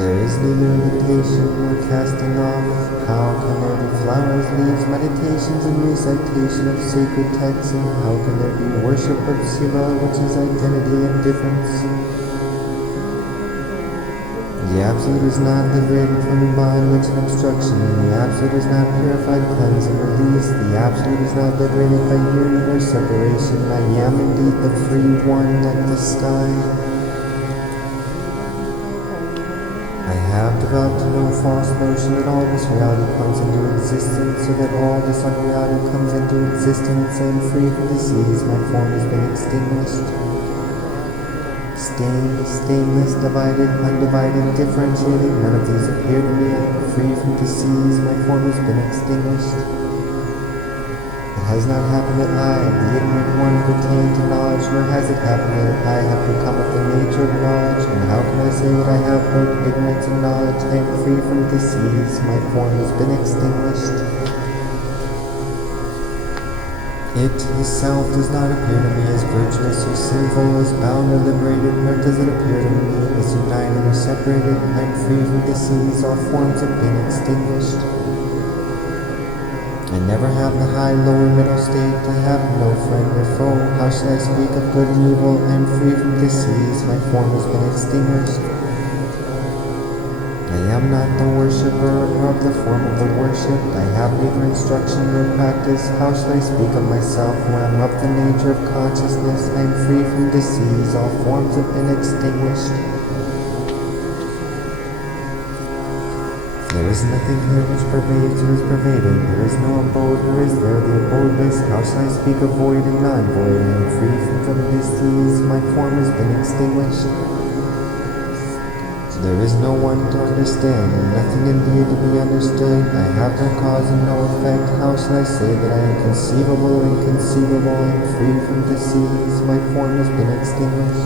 There is neither imitation nor casting off. How can there be flowers, leaves, meditations, and recitation of sacred texts? And how can there be worship of Shiva, which is identity and difference? The Absolute is not liberated from bondage and obstruction. The Absolute is not purified, cleansed, and released. The Absolute is not liberated by union or separation. I am indeed the free one like the sky. I have developed no false notion that all this reality comes into existence, so that all this unreality comes into existence. I am free from disease, my form has been extinguished. Stained, stainless, divided, undivided, differentiated, none of these appear to me. I am free from disease, my form has been extinguished. It has not happened that I, the ignorant one, have attained to knowledge, nor has it happened that I have become of the nature of knowledge. And how can I say that I have both ignorance and knowledge? I am free from disease, my form has been extinguished. It, the self, does not appear to me as virtuous or sinful, as bound or liberated, nor does it appear to me as united or separated. I am free from disease, all forms have been extinguished. I never have the high, lower, middle state. I have no friend or foe. How shall I speak of good and evil? I am free from disease, my form has been extinguished. I am not the worshipper, nor of the form of the worshipped. I have neither instruction nor practice. How shall I speak of myself, who am of the nature of consciousness? I am free from disease, all forms have been extinguished. There is nothing here which pervades or is pervaded. There is no abode, nor is there the abodeless. How shall I speak of void and non-void? I am free from disease, my form has been extinguished. There is no one to understand, and nothing indeed to be understood. I have no cause and no effect. How shall I say that I am conceivable and inconceivable? I am free from disease, my form has been extinguished.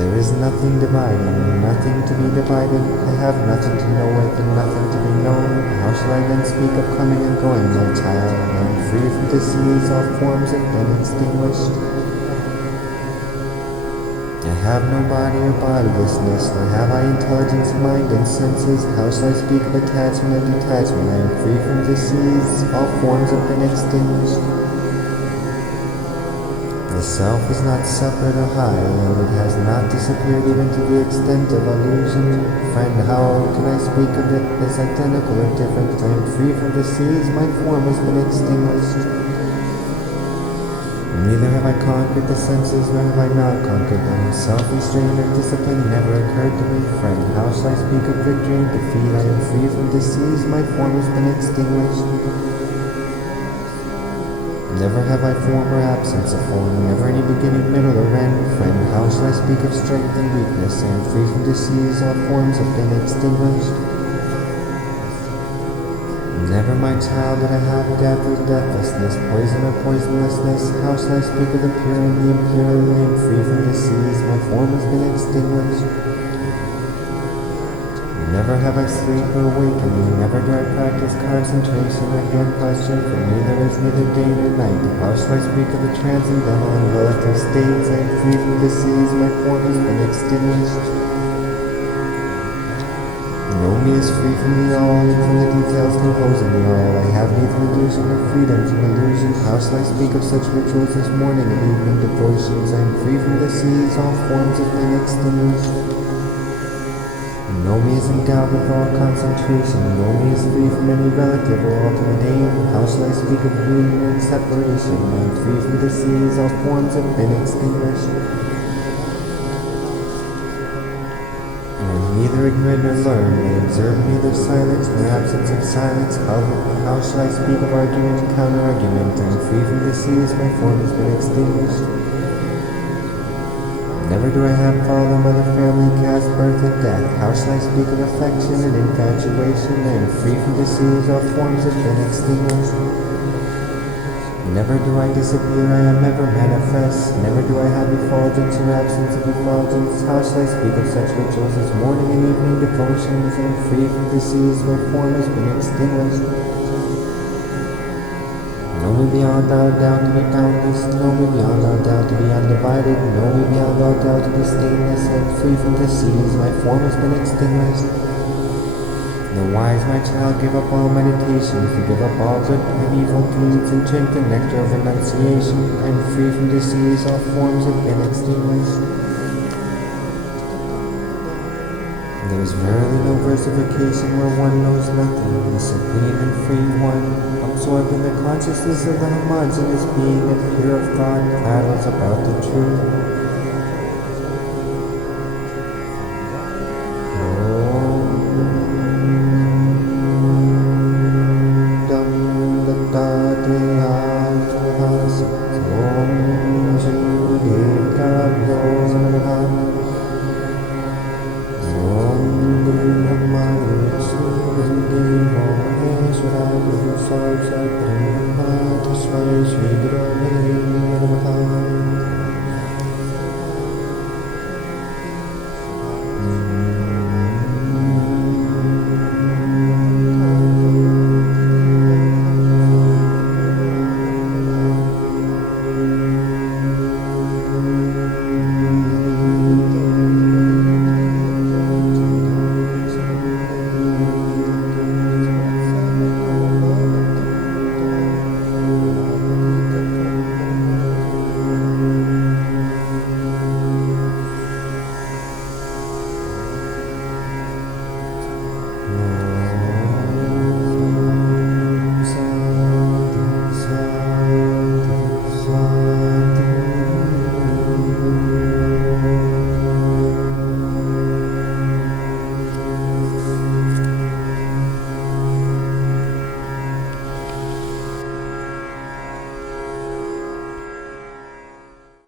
There is nothing dividing, nothing to be divided. I have nothing to know with and nothing to be known. How shall I then speak of coming and going, my child? I am free from disease, all forms have been extinguished. I have no body or bodilessness, nor have I intelligence, mind, and senses. How shall I speak of attachment and detachment? I am free from disease, all forms have been extinguished. The self is not separate or high, and it has not disappeared even to the extent of illusion. Friend, how can I speak of it as identical or different? I am free from disease, my form has been extinguished. Neither have I conquered the senses, nor have I not conquered them. Self-restraint or discipline never occurred to me. Friend, how shall I speak of victory and defeat? I am free from disease, my form has been extinguished. Never have I form or absence of form, never any beginning, middle, or end. Friend, how shall I speak of strength and weakness? I am free from disease, all forms have been extinguished. Never, my child, did I have death or deathlessness, poison or poisonlessness. How shall I speak of the pure and the impure? I am free from disease, my form has been extinguished. Never have I sleep or awakening, never do I practice concentration or hand posture, for me there is neither day nor night. How shall I speak of the transcendental and relative states? I am free from disease, my form has been extinguished. Know me is free from the all, and from the details composing the all. I have neither illusion nor freedom from illusion. How shall I speak of such rituals as morning and evening devotions? I am free from disease, all forms have been extinguished. Know me is endowed with all concentration. Know me is free from any relative or ultimate aim. How shall I speak of union and separation? I am free from disease, all forms have been extinguished. Neither ignorant nor learned, they observe neither silence nor absence of silence. How shall I speak of argument and counter-argument? I am free from disease, my form has been extinguished. Never do I have father, mother, family, caste, birth, and death. How shall I speak of affection and infatuation? I am free from disease, all forms have been extinguished. Never do I disappear, I am never manifest. Never do I have effulgence or absence of effulgence. How shall I speak of such rituals as morning and evening devotions? I am free from disease, my form has been extinguished. Know me beyond all doubt to be boundless. Know me beyond all doubt to be undivided. Know me beyond all doubt to be stainless. I am free from disease, my form has been extinguished. Know wise, my child, give up all meditations, to give up all good and evil deeds, and drink the nectar of renunciation. I am free from disease, all forms have been extinguished. There is verily no versification where one knows nothing, the supreme and free one, absorbed in the consciousness of the homogeneous being and pure of thought, prattles about the truth.